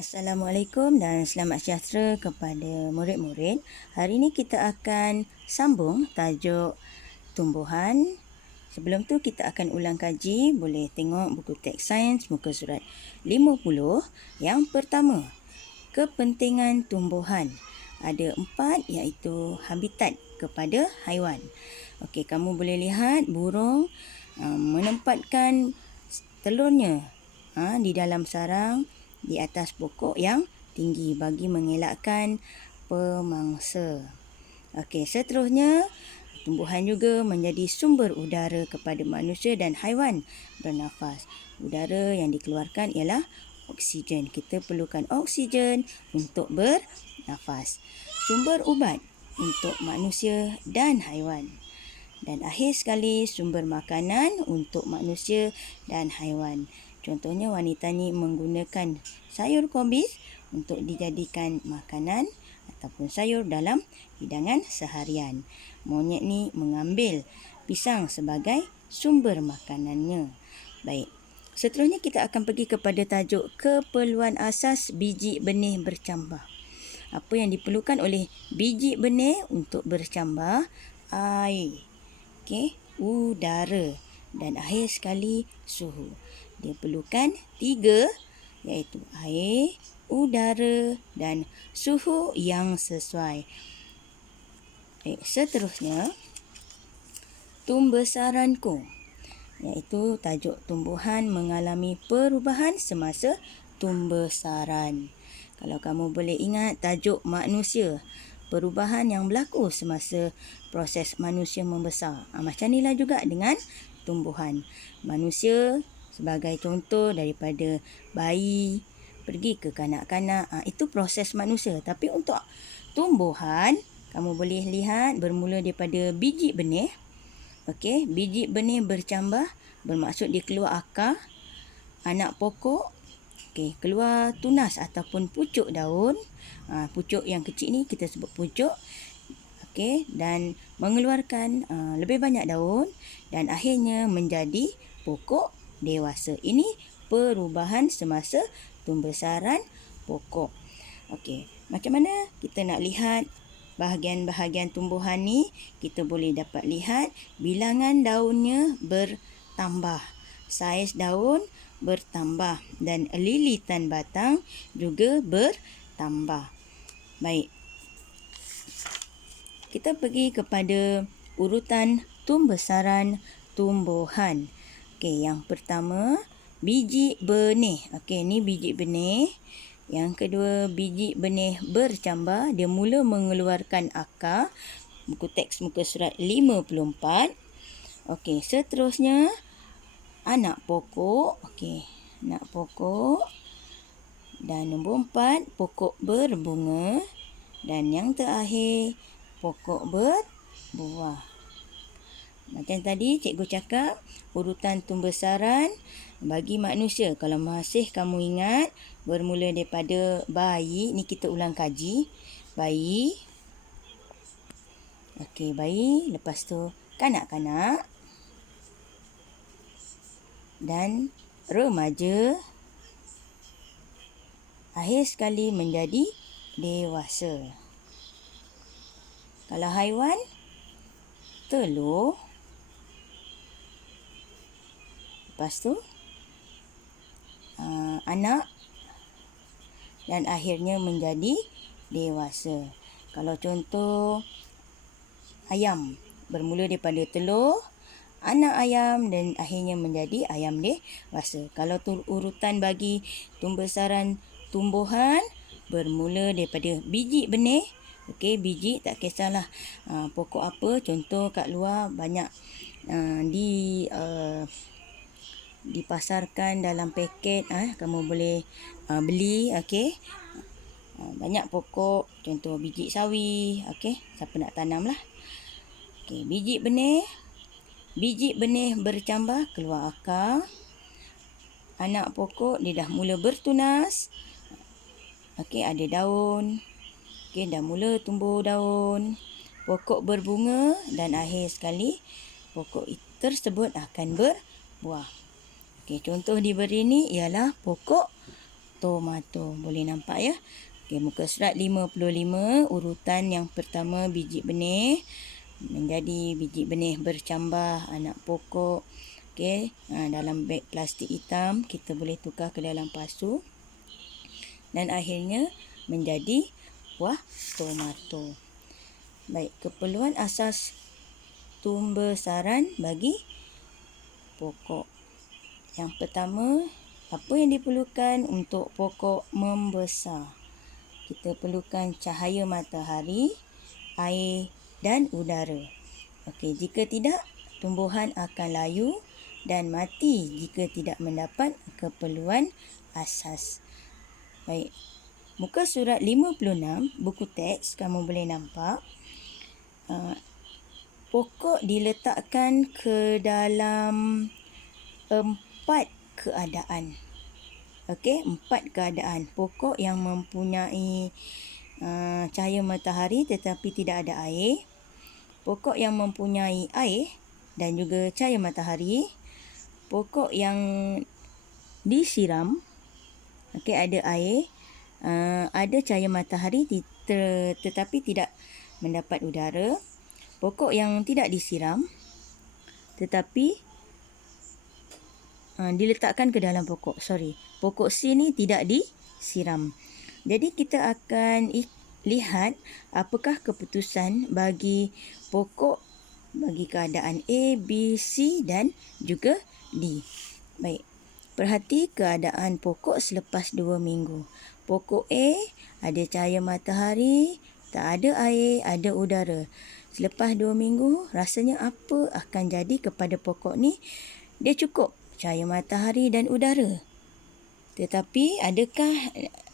Assalamualaikum dan selamat sejahtera kepada murid-murid. Hari ini kita akan sambung tajuk tumbuhan. Sebelum tu kita akan ulang kaji. Boleh tengok buku teks sains muka surat 50. Yang pertama, kepentingan tumbuhan. Ada 4 iaitu habitat kepada haiwan. Okey, kamu boleh lihat burung menempatkan telurnya di dalam sarang di atas pokok yang tinggi bagi mengelakkan pemangsa. Okey, seterusnya tumbuhan juga menjadi sumber udara kepada manusia dan haiwan bernafas. Udara yang dikeluarkan ialah oksigen. Kita perlukan oksigen untuk bernafas. Sumber ubat untuk manusia dan haiwan. Dan akhir sekali, sumber makanan untuk manusia dan haiwan. Contohnya, wanita ni menggunakan sayur kobis untuk dijadikan makanan ataupun sayur dalam hidangan seharian. Monyet ni mengambil pisang sebagai sumber makanannya. Baik. Seterusnya kita akan pergi kepada tajuk keperluan asas biji benih bercambah. Apa yang diperlukan oleh biji benih untuk bercambah? Air. Okey, udara dan akhir sekali suhu. Dia perlukan 3 iaitu air, udara dan suhu yang sesuai. Baik, seterusnya tumbesaranku iaitu tajuk tumbuhan mengalami perubahan semasa tumbesaran. Kalau kamu boleh ingat tajuk manusia, perubahan yang berlaku semasa proses manusia membesar. Macam inilah juga dengan tumbuhan. Manusia sebagai contoh daripada bayi pergi ke kanak-kanak, itu proses manusia. Tapi untuk tumbuhan, kamu boleh lihat bermula daripada biji benih. Okey, biji benih bercambah bermaksud dia keluar akar, anak pokok, okey, keluar tunas ataupun pucuk daun. Pucuk yang kecil ni kita sebut pucuk. Okey, dan mengeluarkan lebih banyak daun dan akhirnya menjadi pokok dewasa. Ini perubahan semasa tumbesaran pokok. Okey, macam mana kita nak lihat bahagian-bahagian tumbuhan ni? Kita boleh dapat lihat bilangan daunnya bertambah, saiz daun bertambah dan lilitan batang juga bertambah. Baik. Kita pergi kepada urutan tumbesaran tumbuhan. Okey, yang pertama biji benih. Okey, ni biji benih. Yang kedua biji benih bercambah, dia mula mengeluarkan akar. Buku teks muka surat 54. Okey, seterusnya anak pokok. Okey, anak pokok. Dan nombor 4 pokok berbunga. Dan yang terakhir pokok berbuah. Macam tadi cikgu cakap, urutan tumbesaran bagi manusia. Kalau masih kamu ingat, bermula daripada bayi. Ni kita ulang kaji. Bayi. Okey, bayi. Lepas tu kanak-kanak. Dan remaja. Akhir sekali menjadi dewasa. Kalau haiwan, telur. Lepas tu anak dan akhirnya menjadi dewasa. Kalau contoh ayam, bermula daripada telur, anak ayam dan akhirnya menjadi ayam dewasa. Kalau urutan bagi tumbesaran tumbuhan, bermula daripada biji benih. Okey, biji tak kisahlah pokok apa, contoh kat luar banyak dipasarkan dalam paket, kamu boleh beli. Okey, banyak pokok, contoh biji sawi. Okey, siapa nak tanam lah. Okey, biji benih bercambah, keluar akar. Anak pokok dia dah mula bertunas. Okey, ada daun. Okey, dah mula tumbuh daun. Pokok berbunga dan akhir sekali pokok tersebut akan berbuah. Okey, contoh diberi ni ialah pokok tomato. Boleh nampak ya. Okey, muka surat 55, urutan yang pertama biji benih menjadi biji benih bercambah anak pokok. Okey, dalam beg plastik hitam kita boleh tukar ke dalam pasu dan akhirnya menjadi buah tomato. Baik, keperluan asas pembesaran bagi pokok. Yang pertama, apa yang diperlukan untuk pokok membesar? Kita perlukan cahaya matahari, air dan udara. Okey, jika tidak, tumbuhan akan layu dan mati jika tidak mendapat keperluan asas. Baik, muka surat 56, buku teks, kamu boleh nampak pokok diletakkan ke dalam 4 keadaan. Okey, 4 keadaan. Pokok yang mempunyai cahaya matahari tetapi tidak ada air. Pokok yang mempunyai air dan juga cahaya matahari. Pokok yang disiram. Okey, ada air, ada cahaya matahari tetapi tidak mendapat udara. Pokok yang tidak disiram tetapi diletakkan ke dalam pokok. Pokok C ni tidak disiram. Jadi kita akan lihat apakah keputusan bagi pokok bagi keadaan A, B, C dan juga D. Baik. Perhati keadaan pokok selepas 2 minggu. Pokok A ada cahaya matahari, tak ada air, ada udara. Selepas 2 minggu, rasanya apa akan jadi kepada pokok ni? Dia cukup cahaya matahari dan udara. Tetapi adakah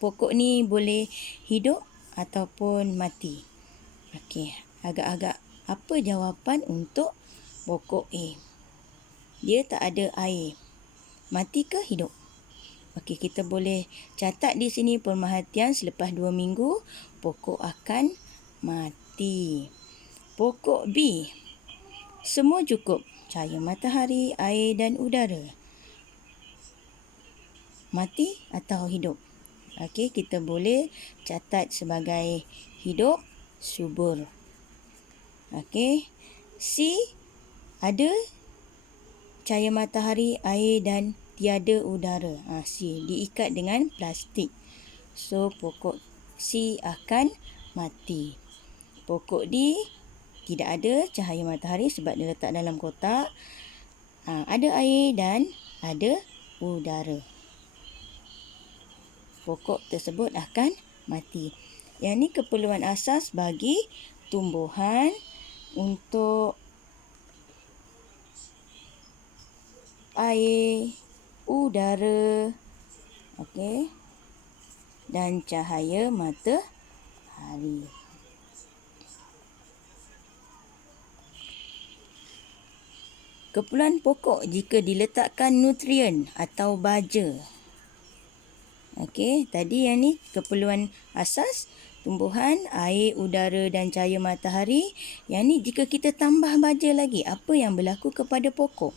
pokok ni boleh hidup ataupun mati? Okey, agak-agak apa jawapan untuk pokok A? Dia tak ada air. Mati ke hidup? Okey, kita boleh catat di sini pemerhatian selepas 2 minggu pokok akan mati. Pokok B, semua cukup cahaya matahari, air dan udara. Mati atau hidup? Okey, kita boleh catat sebagai hidup subur. Okey, C, ada cahaya matahari, air dan tiada udara. C, diikat dengan plastik. So, pokok C akan mati. Pokok D, tidak ada cahaya matahari sebab dia letak dalam kotak. Ada air dan ada udara. Pokok tersebut akan mati. Yang ni keperluan asas bagi tumbuhan untuk air, udara, okey, dan cahaya matahari. Keperluan pokok jika diletakkan nutrien atau baja. Okey, tadi yang ni keperluan asas tumbuhan, air, udara dan cahaya matahari. Yang ni jika kita tambah baja lagi, apa yang berlaku kepada pokok?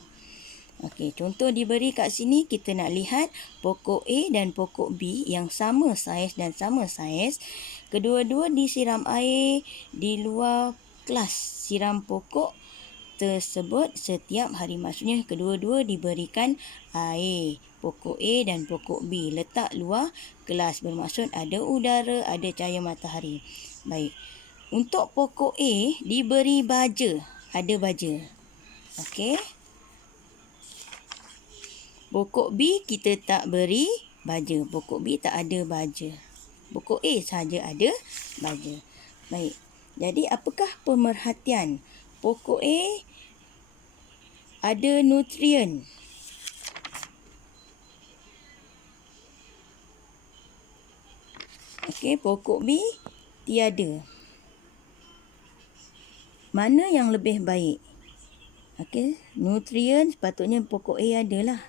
Okey, contoh diberi kat sini, kita nak lihat pokok A dan pokok B yang sama saiz dan sama saiz. Kedua-dua disiram air di luar kelas siram pokok tersebut setiap hari. Maksudnya kedua-dua diberikan air. Pokok A dan pokok B letak luar kelas, bermaksud ada udara, ada cahaya matahari. Baik. Untuk pokok A diberi baja, ada baja. Okey. Pokok B kita tak beri baja. Pokok B tak ada baja. Pokok A sahaja ada baja. Baik. Jadi apakah pemerhatian? Pokok A ada nutrien. Okey, pokok B tiada. Mana yang lebih baik? Okey, nutrien sepatutnya pokok A adalah.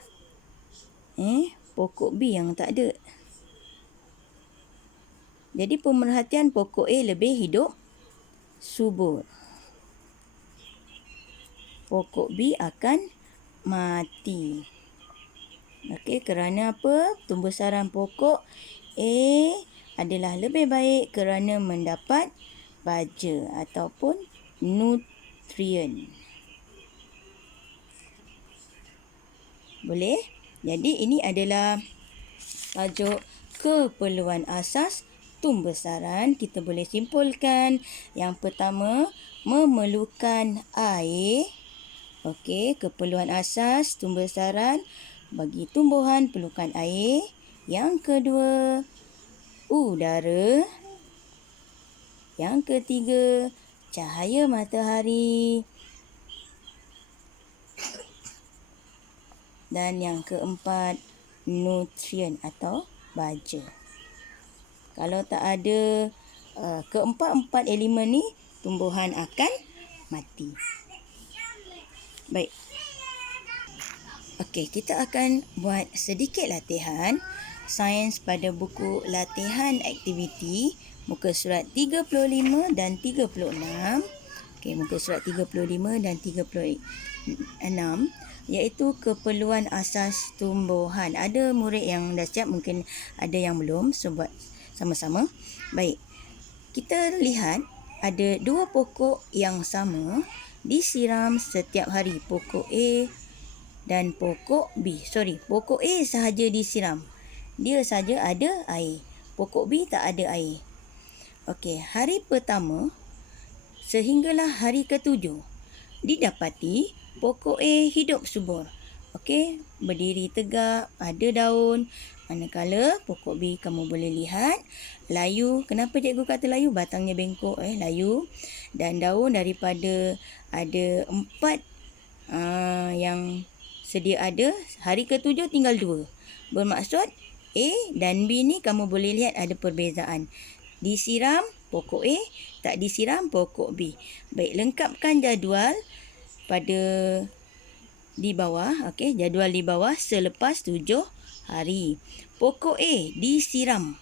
Pokok B yang tak ada. Jadi pemerhatian pokok A lebih hidup subur. Pokok B akan mati. Okey, kerana apa? Tumbuhsaran pokok A adalah lebih baik kerana mendapat baja ataupun nutrien. Boleh? Jadi ini adalah tajuk keperluan asas tumbuhsaran. Kita boleh simpulkan. Yang pertama, memerlukan air. Okey, keperluan asas tumbuhsaran bagi tumbuhan perlukan air. Yang kedua, udara. Yang ketiga, cahaya matahari. Dan yang keempat, nutrien atau baja. Kalau tak ada keempat-empat elemen ni, tumbuhan akan mati. Baik. Okey, kita akan buat sedikit latihan sains pada buku latihan aktiviti muka surat 35 dan 36. Okey, muka surat 35 dan 36 iaitu keperluan asas tumbuhan. Ada murid yang dah siap, mungkin ada yang belum. So, buat sama-sama. Baik. Kita lihat ada dua pokok yang sama disiram setiap hari. Pokok A dan pokok B. Pokok A sahaja disiram. Dia saja ada air. Pokok B tak ada air. Okey, hari pertama sehinggalah hari ke-7 didapati pokok A hidup subur. Okey, berdiri tegak, ada daun. Manakala pokok B kamu boleh lihat layu. Kenapa cikgu kata layu? Batangnya bengkok, layu. Dan daun daripada ada 4 yang sedia ada, hari ke-7 tinggal 2. Bermaksud A dan B ni kamu boleh lihat ada perbezaan. Disiram pokok A, tak disiram pokok B. Baik, lengkapkan jadual pada di bawah. Okey, jadual di bawah selepas 7 hari. Pokok A disiram.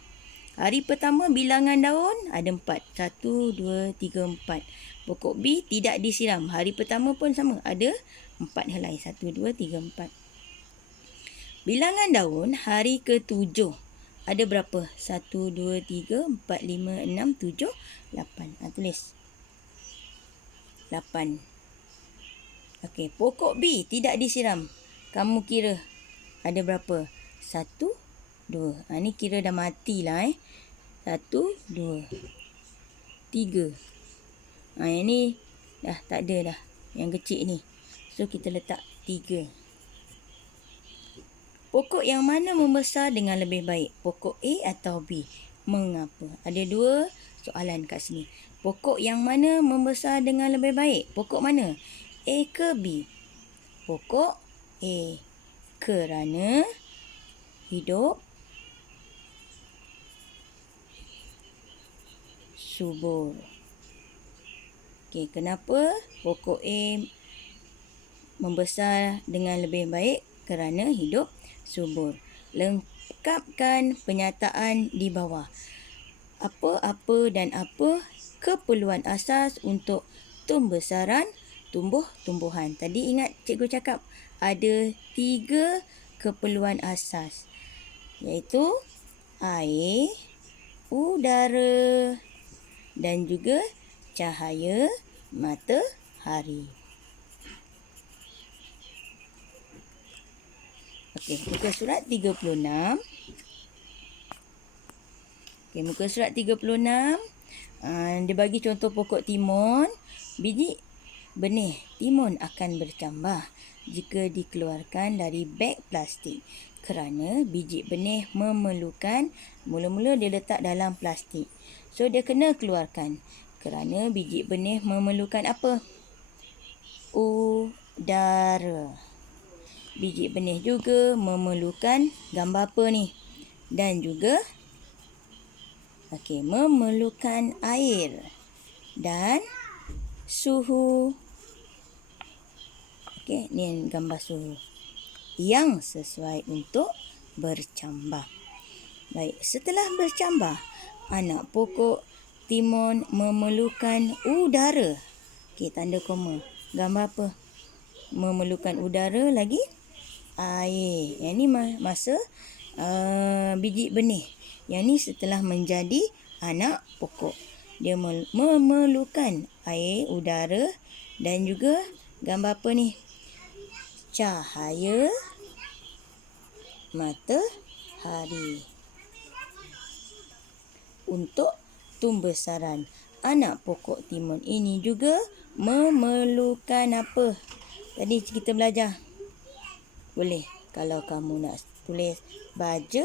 Hari pertama bilangan daun ada 4. 1, 2, 3, 4. Pokok B tidak disiram. Hari pertama pun sama, ada 4 helai. 1, 2, 3, 4. Bilangan daun hari ke-7 ada berapa? 1, 2, 3, 4, 5, 6, 7, 8. Tulis. 8. Okey, pokok B tidak disiram. Kamu kira ada berapa? 1, 2. Ni kira dah matilah. 1, 2, 3. Yang ni dah tak ada dah. Yang kecil ni. So, kita letak 3. Pokok yang mana membesar dengan lebih baik? Pokok A atau B? Mengapa? Ada 2 soalan kat sini. Pokok yang mana membesar dengan lebih baik? Pokok mana? A ke B? Pokok A. Kerana hidup subur. Okey, kenapa pokok A membesar dengan lebih baik? Kerana hidup subur. Lengkapkan penyataan di bawah. Apa-apa dan apa keperluan asas untuk tumbuhsaran tumbuh-tumbuhan. Tadi ingat cikgu cakap ada 3 keperluan asas, iaitu air, udara dan juga cahaya matahari. Okey, muka surat 36. Okey, muka surat 36. Dia bagi contoh pokok timun. Biji benih timun akan bercambah jika dikeluarkan dari beg plastik. Kerana biji benih memerlukan, mula-mula dia letak dalam plastik. So, dia kena keluarkan. Kerana biji benih memerlukan apa? Udara. Biji benih juga memerlukan gambar apa ni? Dan juga memerlukan air dan suhu. Ni gambar suhu yang sesuai untuk bercambah. Baik, setelah bercambah, anak pokok timun memerlukan udara. Tanda koma. Gambar apa? Memerlukan udara lagi. air. Yang ni masa biji benih. Yang ni setelah menjadi anak pokok. Dia memerlukan air, udara dan juga gambar apa ni? Cahaya matahari. Untuk tumbesaran anak pokok timun ini juga memerlukan apa? Tadi kita belajar. Boleh kalau kamu nak tulis baja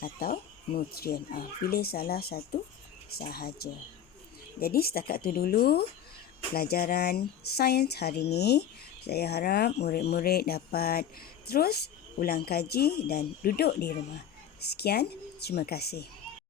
atau nutrien. Pilih salah satu sahaja. Jadi setakat tu dulu pelajaran sains hari ni. Saya harap murid-murid dapat terus ulang kaji dan duduk di rumah. Sekian, terima kasih.